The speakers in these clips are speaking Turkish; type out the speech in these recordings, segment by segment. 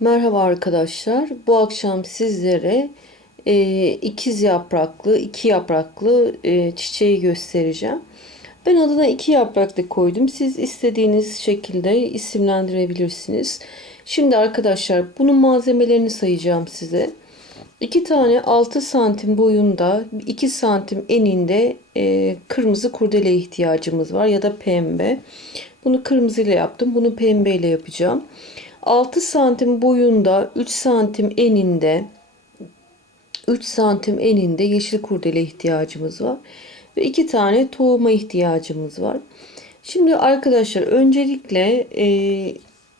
Merhaba arkadaşlar. Bu akşam sizlere e, ikiz yapraklı, iki yapraklı e, çiçeği göstereceğim. Ben adına iki yapraklı koydum. Siz istediğiniz şekilde isimlendirebilirsiniz. Şimdi arkadaşlar bunun malzemelerini sayacağım size. 2 tane 6 santim boyunda 2 santim eninde e, kırmızı kurdele ihtiyacımız var ya da pembe. Bunu kırmızıyla yaptım. Bunu pembeyle yapacağım. 6 santim boyunda 3 santim eninde 3 santim eninde yeşil kurdele ihtiyacımız var. Ve 2 tane tohuma ihtiyacımız var. Şimdi arkadaşlar öncelikle e,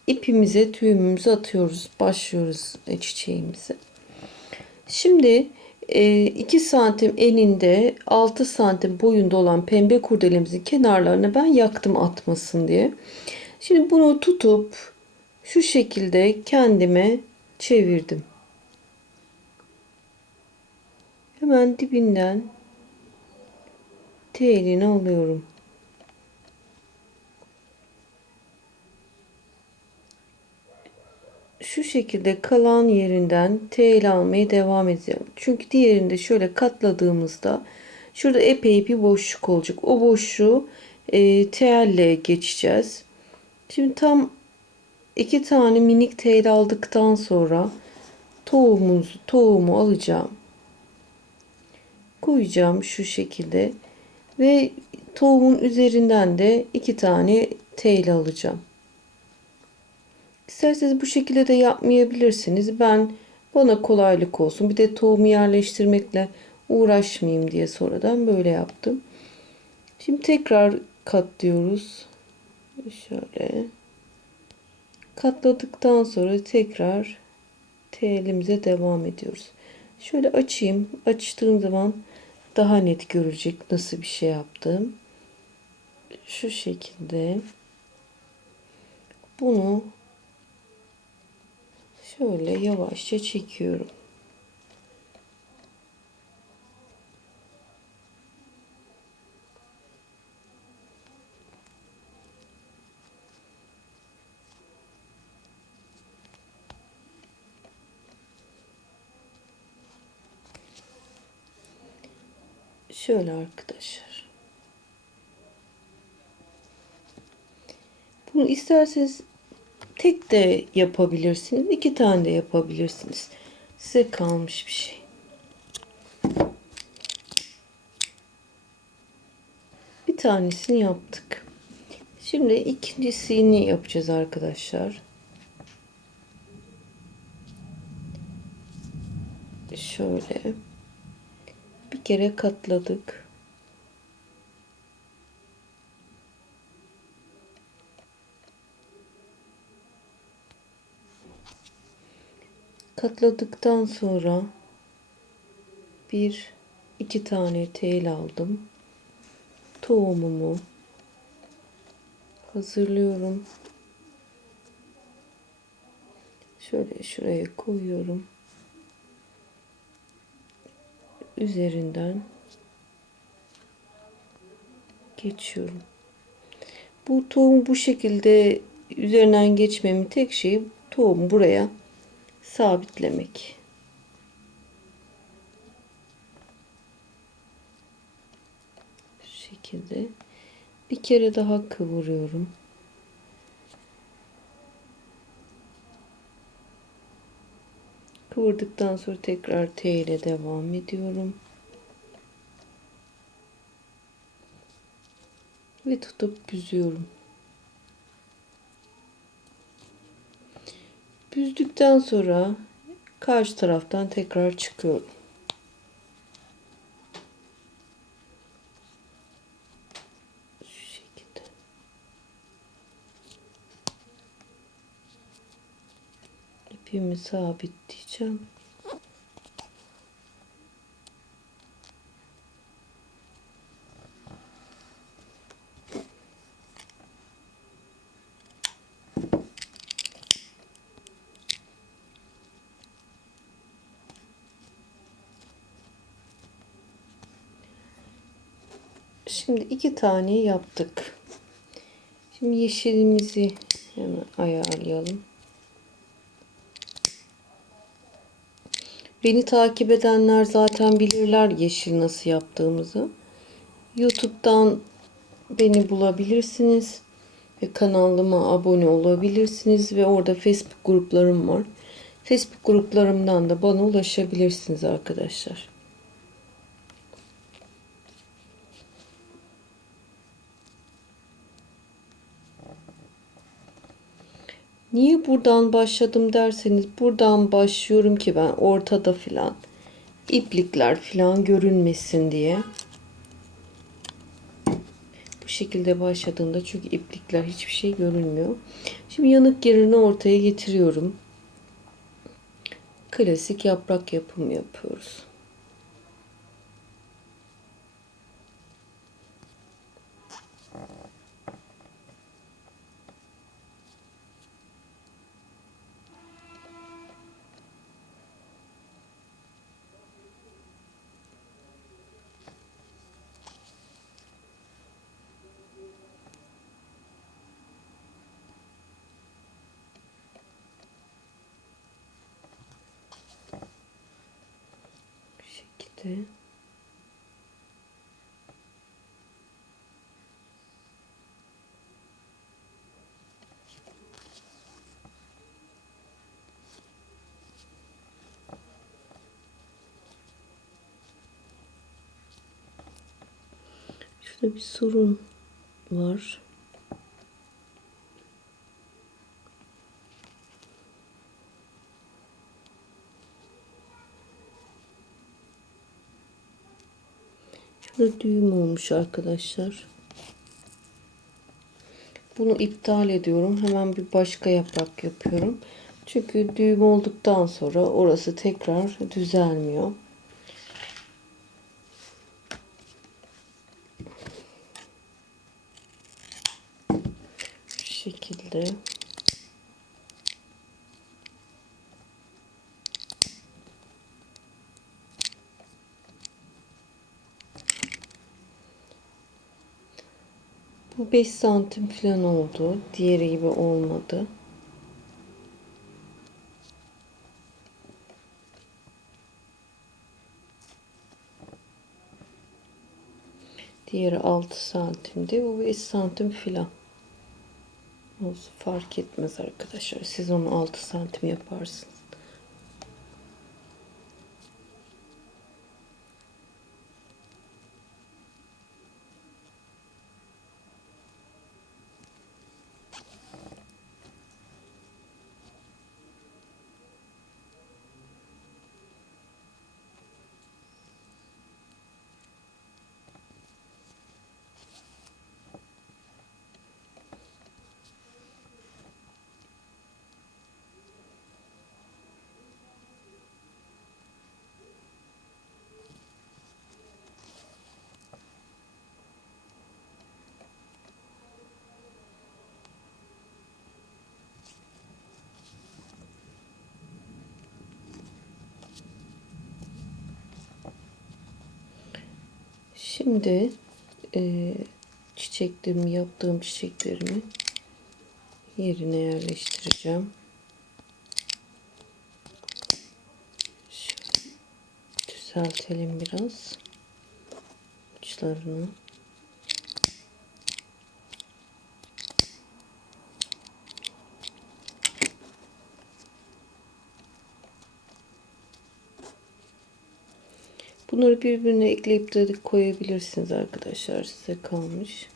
ipimize tüyümümüzü atıyoruz. Başlıyoruz e, çiçeğimize. Şimdi 2 e, santim eninde 6 santim boyunda olan pembe kurdelemizin kenarlarını ben yaktım atmasın diye. Şimdi bunu tutup şu şekilde kendime çevirdim. Hemen dibinden telini alıyorum. şu şekilde kalan yerinden tel almaya devam edeceğim. Çünkü diğerinde şöyle katladığımızda şurada epey bir boşluk olacak. O boşluğu e, telle geçeceğiz. Şimdi tam iki tane minik tel aldıktan sonra tohumumuzu, tohumu alacağım. Koyacağım şu şekilde ve tohumun üzerinden de iki tane tel alacağım. İsterseniz bu şekilde de yapmayabilirsiniz. Ben bana kolaylık olsun. Bir de tohumu yerleştirmekle uğraşmayayım diye sonradan böyle yaptım. Şimdi tekrar katlıyoruz. Şöyle. Katladıktan sonra tekrar telimize devam ediyoruz. Şöyle açayım. Açtığım zaman daha net görecek nasıl bir şey yaptım. Şu şekilde bunu şöyle yavaşça çekiyorum. Şöyle arkadaşlar. Bunu isterseniz tek de yapabilirsiniz. iki tane de yapabilirsiniz. Size kalmış bir şey. Bir tanesini yaptık. Şimdi ikincisini yapacağız arkadaşlar. Şöyle kere katladık. Katladıktan sonra bir iki tane tel aldım. Tohumumu hazırlıyorum. Şöyle şuraya koyuyorum. Üzerinden geçiyorum. Bu tohum bu şekilde üzerinden geçmemin tek şeyi tohum buraya sabitlemek. Şu şekilde bir kere daha kıvırıyorum. Kıvırdıktan sonra tekrar T ile devam ediyorum. Ve tutup büzüyorum. Büzdükten sonra karşı taraftan tekrar çıkıyorum. Şu şekilde. İpimi sabitleyeceğim. Şimdi iki tane yaptık. Şimdi yeşilimizi hemen ayarlayalım. Beni takip edenler zaten bilirler yeşil nasıl yaptığımızı. YouTube'dan beni bulabilirsiniz ve kanalıma abone olabilirsiniz ve orada Facebook gruplarım var. Facebook gruplarımdan da bana ulaşabilirsiniz arkadaşlar. Niye buradan başladım derseniz buradan başlıyorum ki ben ortada filan iplikler filan görünmesin diye. Bu şekilde başladığımda çünkü iplikler hiçbir şey görünmüyor. Şimdi yanık yerini ortaya getiriyorum. Klasik yaprak yapımı yapıyoruz. Bu şekilde. Şurada bir sorun var. Şurada düğüm olmuş arkadaşlar. Bunu iptal ediyorum. Hemen bir başka yaprak yapıyorum. Çünkü düğüm olduktan sonra orası tekrar düzelmiyor. Şu şekilde. 5 santim falan oldu. Diğeri gibi olmadı. Diğeri 6 santimdi. Bu 5 santim filan. Olsun fark etmez arkadaşlar. Siz onu 6 santim yaparsınız. Şimdi e, çiçeklerimi yaptığım çiçeklerimi yerine yerleştireceğim. Şöyle düzeltelim biraz uçlarını. Bunları birbirine ekleyip de koyabilirsiniz arkadaşlar. Size kalmış.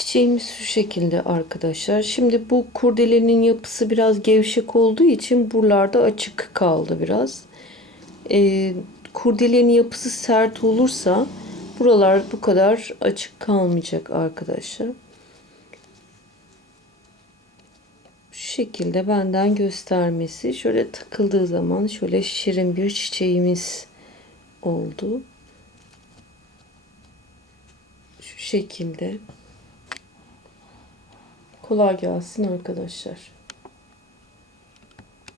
Çiçeğimiz şu şekilde arkadaşlar. Şimdi bu kurdelenin yapısı biraz gevşek olduğu için buralarda açık kaldı biraz. Ee, kurdelenin yapısı sert olursa buralar bu kadar açık kalmayacak arkadaşlar. Şu şekilde benden göstermesi. Şöyle takıldığı zaman şöyle şirin bir çiçeğimiz oldu. Şu şekilde. Kolay gelsin arkadaşlar.